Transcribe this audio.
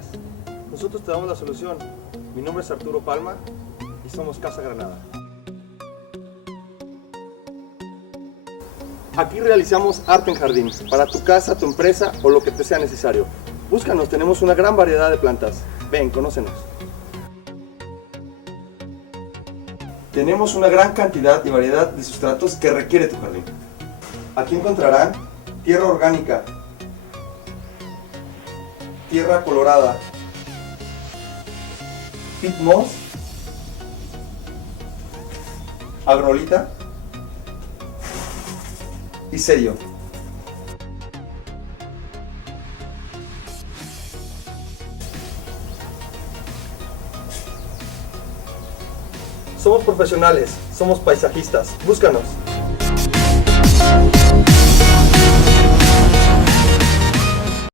estrellas. Nosotros te damos la solución. Mi nombre es Arturo Palma y somos Casa Granada. Aquí realizamos arte en jardín, para tu casa, tu empresa o lo que te sea necesario. Búscanos, tenemos una gran variedad de plantas. Ven, conócenos. Tenemos una gran cantidad y variedad de sustratos que requiere tu jardín. Aquí encontrarán tierra orgánica, tierra colorada, peat moss, agrolita y sello. Somos profesionales, somos paisajistas. Búscanos.